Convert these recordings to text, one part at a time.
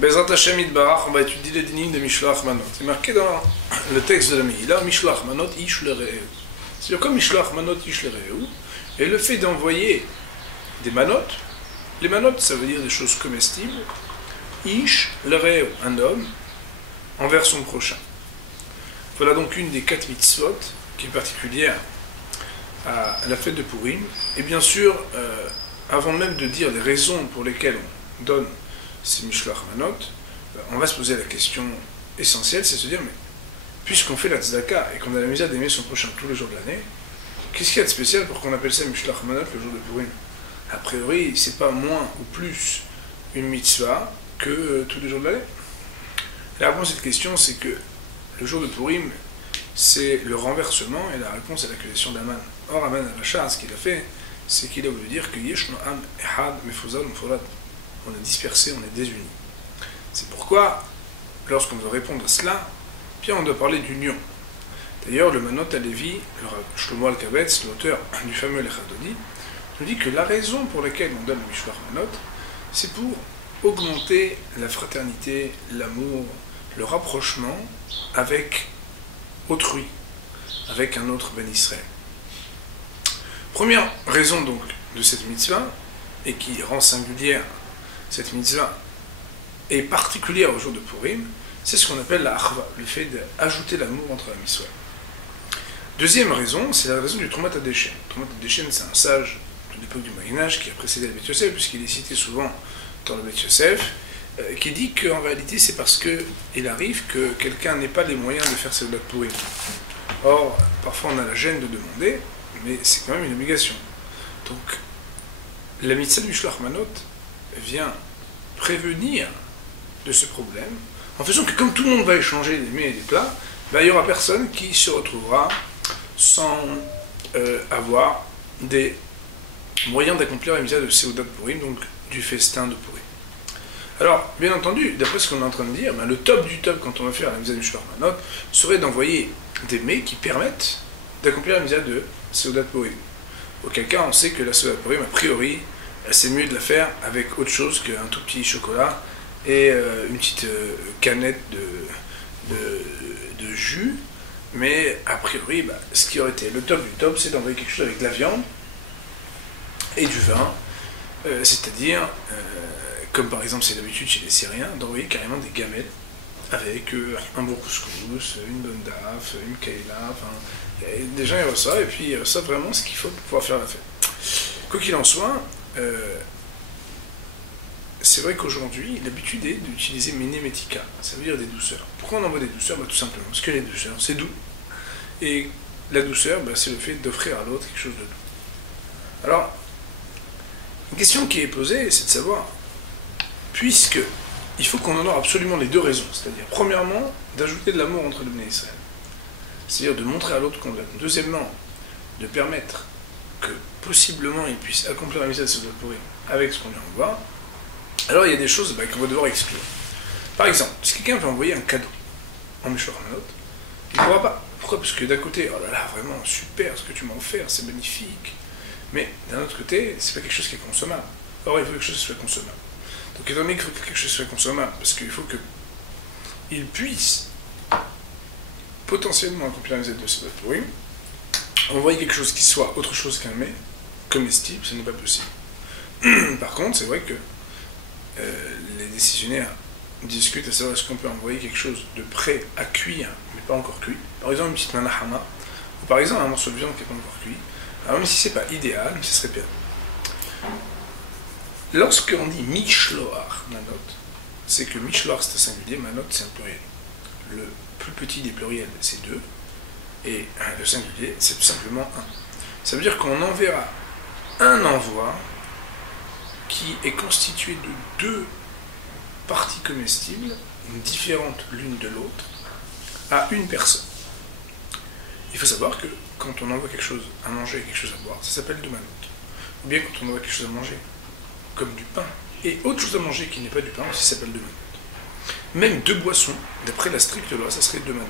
Bezrat Hashem Yitbarach, on va étudier les dynimes de Mishloach Manot. C'est marqué dans le texte de la Megillah, Mishloach Manot Ish le Re'eu. C'est-à-dire comme Mishloach Manot Ish le Re'eu, et le fait d'envoyer des manotes, les manotes ça veut dire des choses comestibles, Ish le Re'eu, un homme, envers son prochain. Voilà donc une des 4 mitzvot qui est particulière à la fête de Purim. Et bien sûr, avant même de dire les raisons pour lesquelles on donne ces Mishloach Manot, on va se poser la question essentielle, c'est se dire, mais puisqu'on fait la tzedaka et qu'on a la misère d'aimer son prochain tous les jours de l'année, qu'est-ce qu'il y a de spécial pour qu'on appelle ça Mishloach Manot le jour de Purim? A priori, c'est pas moins ou plus une mitzvah que tous les jours de l'année. La réponse à cette question, c'est que le jour de Purim, c'est le renversement, et la réponse à l'accusation d'Aman. Or, Aman al-Rasha, ce qu'il a fait, c'est qu'il a voulu dire que Yesh No'am Ehad Mefuzal Mforad. On est dispersé, on est désunis. C'est pourquoi, lorsqu'on veut répondre à cela, bien on doit parler d'union. D'ailleurs, le Manot Alevi, Shlomo Alkabetz, l'auteur du fameux Lechadodi, nous dit que la raison pour laquelle on donne le Mishloach Manot, c'est pour augmenter la fraternité, l'amour, le rapprochement avec autrui, avec un autre Ben Israël. Première raison donc de cette mitzvah, et qui rend singulière cette mitzvah, est particulière au jour de Purim, c'est ce qu'on appelle la achva, le fait d'ajouter l'amour entre Am Israël. Deuxième raison, c'est la raison du Trumat HaDeshen. Trumat HaDeshen, c'est un sage de l'époque du Moyen-Âge qui a précédé le Beth Yosef, puisqu'il est cité souvent dans le Beth Yosef, qui dit qu'en réalité c'est parce qu'il arrive que quelqu'un n'ait pas les moyens de faire Seudat Purim. Or, parfois on a la gêne de demander, mais c'est quand même une obligation. Donc, la mitzvah du Mishloach Manot vient prévenir de ce problème, en faisant que comme tout le monde va échanger des mets et des plats, il n'y aura personne qui se retrouvera sans avoir des moyens d'accomplir la mitzvah de Seudat Purim, donc du festin de Purim. Alors, bien entendu, d'après ce qu'on est en train de dire, le top du top quand on va faire la mitzvah du Mishloach Manot serait d'envoyer des mets qui permettent d'accomplir la mitzvah de Seudat Purim. Auquel cas, on sait que la Seudat Purim, a priori, c'est mieux de la faire avec autre chose qu'un tout petit chocolat et une petite canette de jus. Mais a priori, ce qui aurait été le top du top, c'est d'envoyer quelque chose avec de la viande et du vin, c'est-à-dire, comme par exemple c'est l'habitude chez les Syriens, d'envoyer carrément des gamelles avec un bon couscous, une bonne daf, une kaila, enfin, des gens ils reçoivent, et puis ça vraiment ce qu'il faut pour pouvoir faire la fête. Quoi qu'il en soit, c'est vrai qu'aujourd'hui, l'habitude est d'utiliser ménémétika, ça veut dire des douceurs. Pourquoi on envoie des douceurs? Tout simplement parce que les douceurs, c'est doux. Et la douceur, c'est le fait d'offrir à l'autre quelque chose de doux. Alors, une question qui est posée, c'est de savoir, puisque il faut qu'on honore absolument les deux raisons, c'est-à-dire, premièrement, d'ajouter de l'amour entre le Bnei Israël, c'est-à-dire de montrer à l'autre qu'on l'aime. Deuxièmement, de permettre que possiblement il puisse accomplir la mitzvah de Seudat Purim avec ce qu'on lui envoie. Alors il y a des choses qu'on va devoir exclure. Par exemple, si quelqu'un veut envoyer un cadeau en Mishloach Manot, il ne pourra pas. Pourquoi? Parce que d'un côté, oh là là, vraiment super ce que tu m'as offert, c'est magnifique. Mais d'un autre côté, c'est pas quelque chose qui est consommable. Or il faut que quelque chose soit consommable. Donc étant donné qu'il faut que quelque chose soit consommable, parce qu'il faut qu'il puisse potentiellement accomplir la mitzvah de Seudat Purim, envoyer quelque chose qui soit autre chose qu'un mets comestible, ce n'est pas possible. Par contre, c'est vrai que les décisionnaires discutent à savoir est-ce qu'on peut envoyer quelque chose de prêt à cuire, mais pas encore cuit. Par exemple, une petite manahama, ou par exemple un morceau de viande qui n'est pas encore cuit. Alors même si ce n'est pas idéal, mais ce serait bien. Lorsqu'on dit Mishloach Manot, c'est que Mishloach c'est un singulier, Manot c'est un pluriel. Le plus petit des pluriels c'est 2, et le singulier c'est tout simplement 1. Ça veut dire qu'on enverra un envoi qui est constitué de 2 parties comestibles, différentes l'une de l'autre, à une personne. Il faut savoir que quand on envoie quelque chose à manger et quelque chose à boire, ça s'appelle de Manot. Ou bien quand on envoie quelque chose à manger, comme du pain, et autre chose à manger qui n'est pas du pain, aussi s'appelle de Manot. Même 2 boissons, d'après la stricte loi, ça serait de Manot.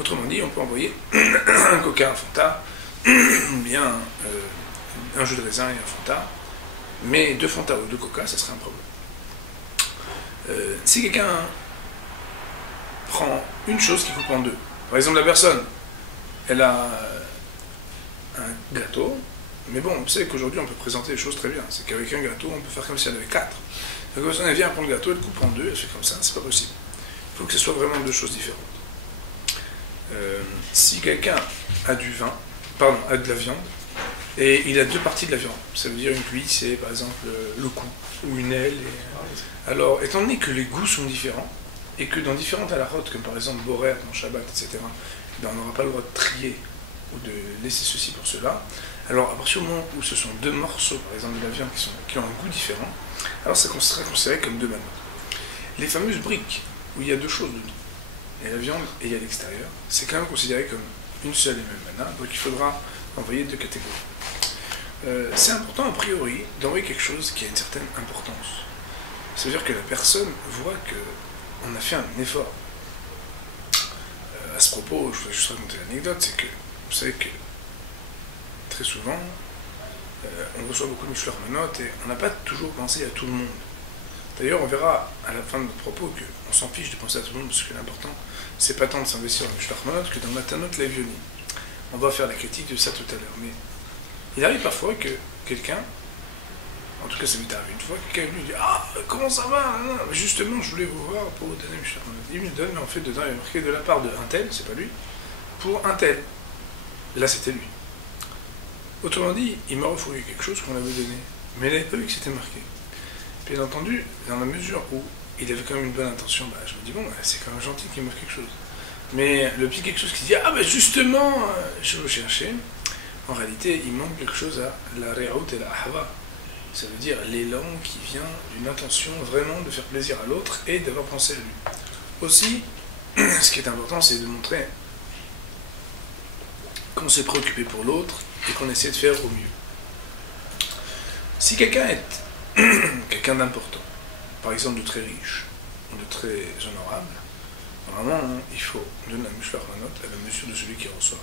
Autrement dit, on peut envoyer un coca, un Fanta, ou bien un jus de raisin et un Fanta, mais 2 Fanta ou 2 Coca, ça serait un problème. Si quelqu'un prend une chose qui coupe en deux, par exemple la personne, elle a un gâteau, mais bon, vous savez qu'aujourd'hui on peut présenter les choses très bien, c'est qu'avec un gâteau on peut faire comme si elle avait quatre. La personne elle vient prendre le gâteau, elle coupe en deux, elle fait comme ça, c'est pas possible. Il faut que ce soit vraiment deux choses différentes. Si quelqu'un a du vin, pardon, a de la viande, et il a deux parties de la viande, ça veut dire une cuisse et par exemple le cou, ou une aile. Alors, étant donné que les goûts sont différents, et que dans différentes halakhot, comme par exemple Borer, dans Shabbat, etc., ben, on n'aura pas le droit de trier ou de laisser ceci pour cela, alors à partir du moment où ce sont deux morceaux, par exemple de la viande, qui ont un goût différent, alors ça sera considéré comme deux manot. Les fameuses briques, où il y a deux choses dedans, il y a la viande et il y a l'extérieur, c'est quand même considéré comme une seule et même mana, donc il faudra envoyer deux catégories. C'est important a priori d'envoyer quelque chose qui a une certaine importance. Ça veut dire que la personne voit qu'on a fait un effort. À ce propos, je voudrais juste raconter l'anecdote, c'est que vous savez que très souvent, on reçoit beaucoup de Mishloach Manot et on n'a pas toujours pensé à tout le monde. D'ailleurs, on verra à la fin de notre propos qu'on s'en fiche de penser à tout le monde parce que l'important, c'est pas tant de s'investir dans Mishloach Manot que dans Matanot Levioni. On va faire la critique de ça tout à l'heure, mais il arrive parfois que quelqu'un, en tout cas ça m'est arrivé une fois, quelqu'un lui dit « Ah, comment ça va? Justement, je voulais vous voir pour vous donner Mishloach Manot. » Il me donne, mais en fait, dedans, il y a marqué de la part de un tel, c'est pas lui, pour un tel. Là, c'était lui. Autrement dit, il m'a refourgué quelque chose qu'on avait donné, mais il n'avait pas vu que c'était marqué. Bien entendu, dans la mesure où il avait quand même une bonne intention, bah, je me dis, bon, bah, c'est quand même gentil qu'il m'offre quelque chose. Mais le petit quelque chose qui dit, ah ben justement, je veux chercher, en réalité, il manque quelque chose à la réaout et la ahava. Ça veut dire l'élan qui vient d'une intention vraiment de faire plaisir à l'autre et d'avoir pensé à lui. Aussi, ce qui est important, c'est de montrer qu'on s'est préoccupé pour l'autre et qu'on essaie de faire au mieux. Si quelqu'un est quelqu'un d'important, par exemple de très riche, ou de très honorable, normalement, il faut donner un Mishloach Manot à la mesure de celui qui reçoit.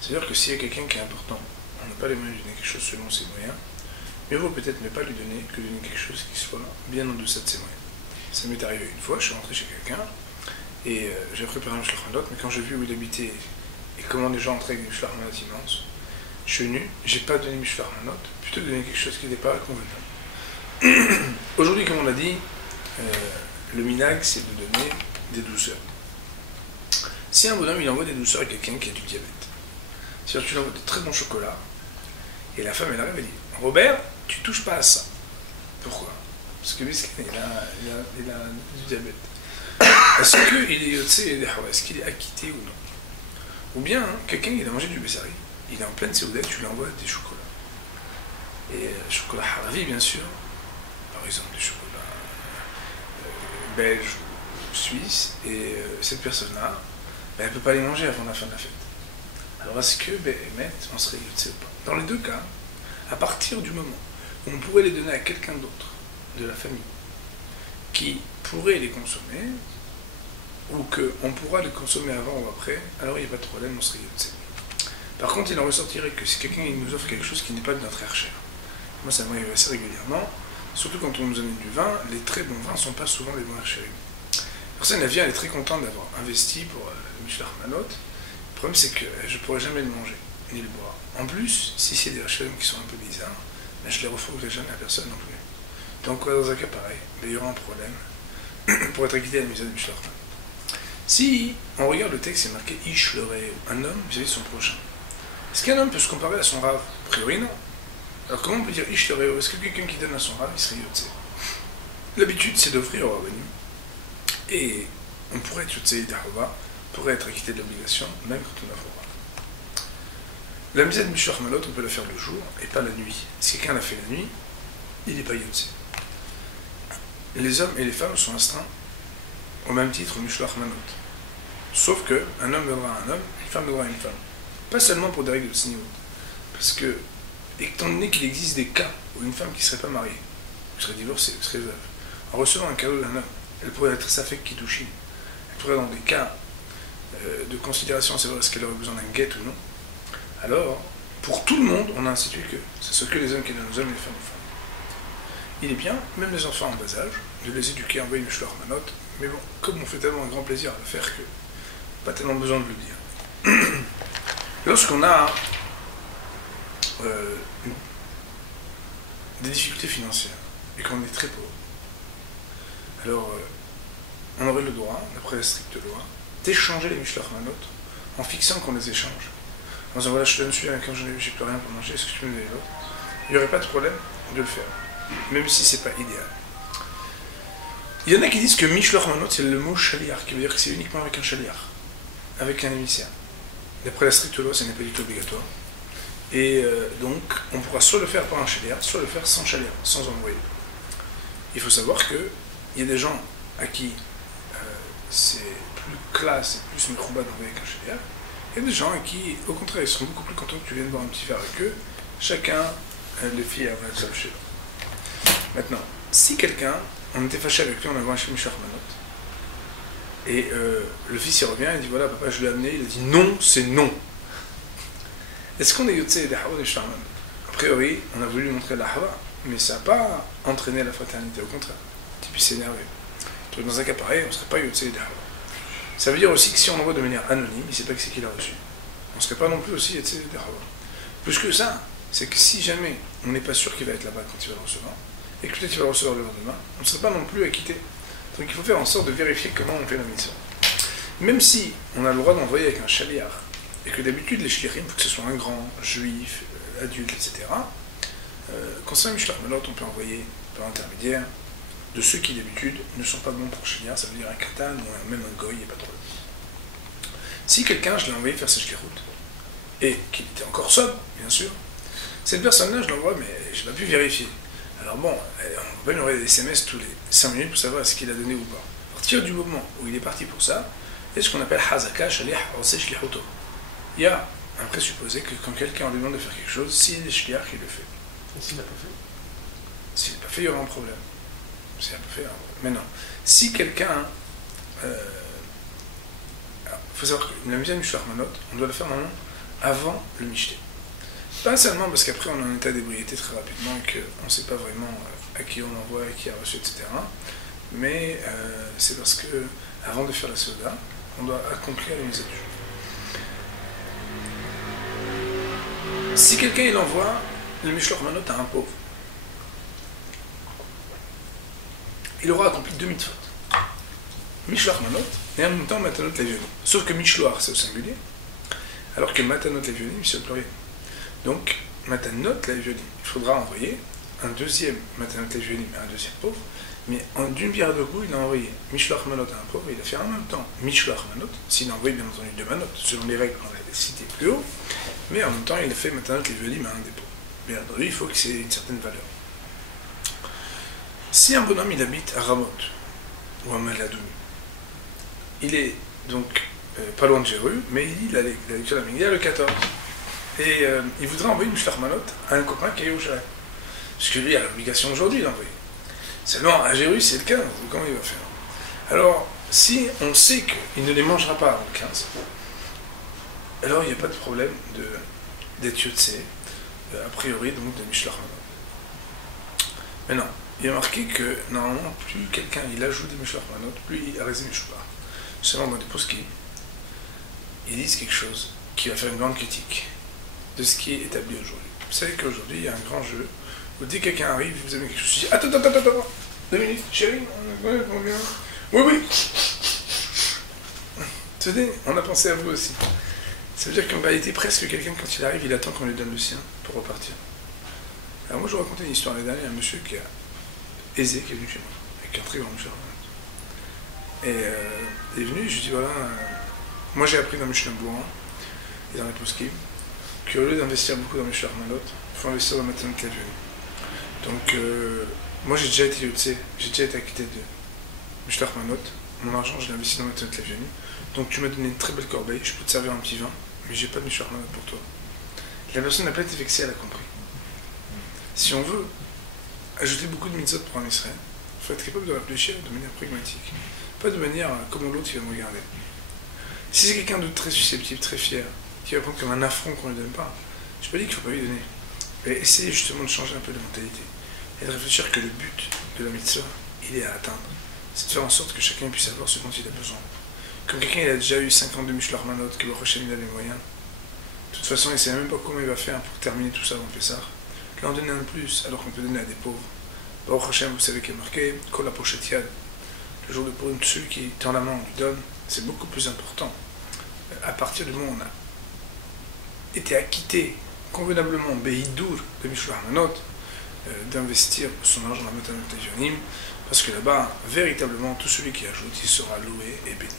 C'est-à-dire que s'il y a quelqu'un qui est important, on n'a pas les moyens de donner quelque chose selon ses moyens, mais il vaut peut-être ne pas lui donner que donner quelque chose qui soit bien en deçà de ses moyens. Ça m'est arrivé une fois, je suis rentré chez quelqu'un, et j'ai préparé un Mishloach Manot, mais quand j'ai vu où il habitait, et comment les gens entraient avec des Mishloach Manot immenses, je suis venu, j'ai pas donné Mishloach Manot, plutôt donner quelque chose qui n'était pas convenable. Aujourd'hui, comme on l'a dit, le minag, c'est de donner des douceurs. Si un bonhomme, il envoie des douceurs à quelqu'un qui a du diabète, c'est-à-dire que tu lui envoies de très bons chocolats, et la femme, elle arrive et dit, Robert, tu touches pas à ça. Pourquoi? Parce que lui, il a du diabète. Est-ce qu'il est est-ce qu'il est acquitté ou non? Ou bien, quelqu'un, il a mangé du bessari, il est en pleine séoudette, tu lui envoies des chocolats. Et chocolat haravi, bien sûr, par exemple des chocolats belges ou suisses, et cette personne-là, elle ne peut pas les manger avant la fin de la fête. Alors est-ce que, on serait yotse ou pas? Dans les deux cas, à partir du moment où on pourrait les donner à quelqu'un d'autre de la famille, qui pourrait les consommer, ou qu'on pourra les consommer avant ou après, alors il n'y a pas de problème, on serait yotse. Par contre, il en ressortirait que si quelqu'un nous offre quelque chose qui n'est pas de notre air cher, moi ça m'arrive assez régulièrement, surtout quand on nous amène du vin, les très bons vins ne sont pas souvent des bons archérim. La personne, elle vient, elle est très contente d'avoir investi pour le Mishloach Manot. Le problème, c'est que je ne pourrais jamais le manger, ni le boire. En plus, si c'est des archérim qui sont un peu bizarres, je ne les refourguerai jamais à personne non plus. Donc, dans un cas pareil, il y aura un problème pour être acquitté à la mise à Mishloach Manot. Si on regarde le texte, c'est marqué Ish le Ré, un homme vis-à-vis de son prochain. Est-ce qu'un homme peut se comparer à son rave? A priori, non. Alors comment on peut dire Ish le Réo? Est-ce que quelqu'un qui donne à son rave, il serait yotse? L'habitude, c'est d'offrir au Rabbanim. Et on pourrait être yotse d'Arova, pourrait être acquitté de l'obligation, même quand on offre au rave. La mise à Mishloach Manot, on peut la faire le jour et pas la nuit. Si quelqu'un l'a fait la nuit, il n'est pas yotse. Les hommes et les femmes sont astreints au même titre au Mishloach Manot. Sauf qu'un homme donnera à un homme, une femme donnera à une femme. Pas seulement pour des règles de tsniout. Parce que, étant donné qu'il existe des cas où une femme qui ne serait pas mariée, qui serait divorcée, qui serait veuve, en recevant un cadeau d'un homme, elle pourrait être safek kiddushin. Elle pourrait, dans des cas de considération, savoir est-ce qu'elle aurait besoin d'un guet ou non. Alors, pour tout le monde, on a institué que ce soit que les hommes qui donnent aux hommes et les femmes aux femmes. il est bien, même les enfants en bas âge, de les éduquer, envoyer une Mishloach Manot, mais bon, comme on fait tellement un grand plaisir à le faire que pas tellement besoin de le dire. Lorsqu'on a des difficultés financières et qu'on est très pauvre, alors on aurait le droit, d'après la stricte loi, d'échanger les Mishloach Manot en fixant qu'on les échange. En disant voilà, je te donne celui-là, quand j'ai plus rien pour manger, est-ce que tu me donnes l'autre? Il n'y aurait pas de problème de le faire, même si c'est pas idéal. Il y en a qui disent que Mishloach Manot c'est le mot shaliach, qui veut dire que c'est uniquement avec un shaliach, avec un émissaire. D'après la stricte loi, ce n'est pas du tout obligatoire. Et donc, on pourra soit le faire par un shaliach, soit le faire sans shaliach, sans envoyer. Il faut savoir qu'il y a des gens à qui c'est plus classe et plus mekrouba d'envoyer qu'un shaliach. Il y a des gens à qui, au contraire, ils seront beaucoup plus contents que tu viennes boire un petit verre avec eux. Chacun les filles à la seule chez eux. Maintenant, si quelqu'un, on était fâché avec lui, on avait un Mishloach Manot, et le fils il revient, il dit voilà, papa, je l'ai amené, il a dit non, c'est non. Est-ce qu'on est yotzei des hawa des Mishloach Manot? A priori, on a voulu lui montrer la hawa, mais ça n'a pas entraîné la fraternité, au contraire. Et puis c'est énervé. Donc, dans un cas pareil, on ne serait pas yotzei des hawa. Ça veut dire aussi que si on envoie de manière anonyme, il ne sait pas qui c'est qui l'a reçu. On ne serait pas non plus aussi yotzei des hawa. Plus que ça, c'est que si jamais on n'est pas sûr qu'il va être là-bas quand il va le recevoir, et que peut-être il va le recevoir le lendemain, on ne serait pas non plus acquitté. Donc il faut faire en sorte de vérifier comment on fait la mitzvah. Même si on a le droit d'envoyer avec un shaliach, et que d'habitude les shliachim, il faut que ce soit un grand, juif, adulte, etc., concernant Mishloach Manot, on peut envoyer par intermédiaire de ceux qui d'habitude ne sont pas bons pour shliach, ça veut dire un katan ou même un goy, il n'y a pas de problème. Si quelqu'un, je l'ai envoyé faire sa shliachut, et qu'il était encore sobre, bien sûr, cette personne-là, je l'envoie, mais je n'ai pas pu vérifier. Alors bon, on va lui envoyer des SMS tous les 5 minutes pour savoir ce qu'il a donné ou pas. À partir du moment où il est parti pour ça, c'est ce qu'on appelle Hazaka Shaliach Oseh Shlichuto. Il y a un présupposé que quand quelqu'un lui demande de faire quelque chose, s'il est shliach, il le fait. Et s'il n'a pas fait? S'il n'a pas fait, il y aura un problème. S'il n'a pas fait, il y aura un problème. Maintenant, si quelqu'un... il faut savoir que la mise à Mishloach Manot, on doit le faire normalement avant le Mishté. Pas seulement parce qu'après on est en état d'ébriété très rapidement et qu'on ne sait pas vraiment à qui on envoie, à qui a reçu, etc. Mais c'est parce que avant de faire la soda, on doit accomplir la mise à jour. Si quelqu'un il envoie le Mishloach Manot à un pauvre, il aura accompli 2 mitzvot. Mishloach Manot et en même temps Matanot Levioni. Sauf que Mishloach c'est au singulier, alors que Matanot Levioni c'est au pluriel. Donc, Matanot Levioni, il faudra envoyer un deuxième Matanot Levioni, mais un deuxième pauvre, mais d'une pierre deux coups, il a envoyé Mishloach Manot à un pauvre, il a fait en même temps Mishloach Manot, s'il a envoyé bien entendu 2 Manot, selon les règles qu'on avait citées plus haut, mais en même temps, il a fait Matanot Levioni, mais à un des pauvres. Bien entendu, il faut que c'est une certaine valeur. Si un bonhomme, il habite à Ramot, ou à Maladoum, il est donc pas loin de Jéru, mais il a la lecture de la Megillah le 14. Et il voudrait envoyer une Mishloach Manot à un copain qui est au Jérusalem. Parce que lui a l'obligation aujourd'hui d'envoyer. Seulement à Jérusalem c'est le 15, donc comment il va faire? Alors, si on sait qu'il ne les mangera pas avant le 15, alors il n'y a pas de problème d'être yotzei, a priori donc de Mishloach Manot. Maintenant, il est marqué que normalement, plus quelqu'un il ajoute des Mishloach Manot, plus il a raison Mishloach. Seulement dans des poskim, ils disent quelque chose qui va faire une grande critique de ce qui est établi aujourd'hui. Vous savez qu'aujourd'hui, il y a un grand jeu où dès que quelqu'un arrive, vous avez quelque chose, je dis attends, 2 minutes, chérie, on bien. Oui. Tenez, on a pensé à vous aussi. Ça veut dire qu'en réalité, presque quelqu'un, quand il arrive, il attend qu'on lui donne le sien pour repartir. Alors moi, je vous racontais une histoire l'année dernière, un monsieur qui a aisé, qui est venu chez moi, avec un très grand monsieur. Et il est venu, je lui dis voilà, moi j'ai appris dans Mishnah Bouran et dans les poskim, qu'au lieu d'investir beaucoup dans Mishloach Manot, il faut investir dans Matanot Levioni. Donc, moi j'ai déjà été yotzei, j'ai déjà été acquitté de Mishloach Manot, mon argent je l'ai investi dans Matanot Levioni. Donc tu m'as donné une très belle corbeille, je peux te servir un petit vin, mais j'ai pas de Mishloach Manot pour toi. La personne n'a pas été vexée, elle a compris. Si on veut ajouter beaucoup de mitzvot pour un Israël, il faut être capable de réfléchir de manière pragmatique, pas de manière comme l'autre qui va me regarder. Si c'est quelqu'un de très susceptible, très fier, qui va prendre comme un affront qu'on ne lui donne pas, je ne pas dit qu'il ne faut pas lui donner. Mais essayez justement de changer un peu de mentalité. et de réfléchir que le but de la mitzvah, il est à atteindre. C'est de faire en sorte que chacun puisse avoir ce dont il a besoin. Comme quelqu'un il a déjà eu 52 Mishloach Manot, que le prochain il a les moyens. De toute façon, il ne sait même pas comment il va faire pour terminer tout ça avant Pessah. Là, on donne un de plus, alors qu'on peut donner à des pauvres. Baruch Hashem, vous savez qu'il est marqué, Kol HaPoshet Yad, le jour de Purim, celui qui tend la main, on lui donne, c'est beaucoup plus important. À partir du moment où on a été acquitté convenablement, Behidur, de Mishloach Manot, d'investir son argent dans la Matanot Yonim, parce que là-bas, véritablement, tout celui qui ajoute, il sera loué et béni.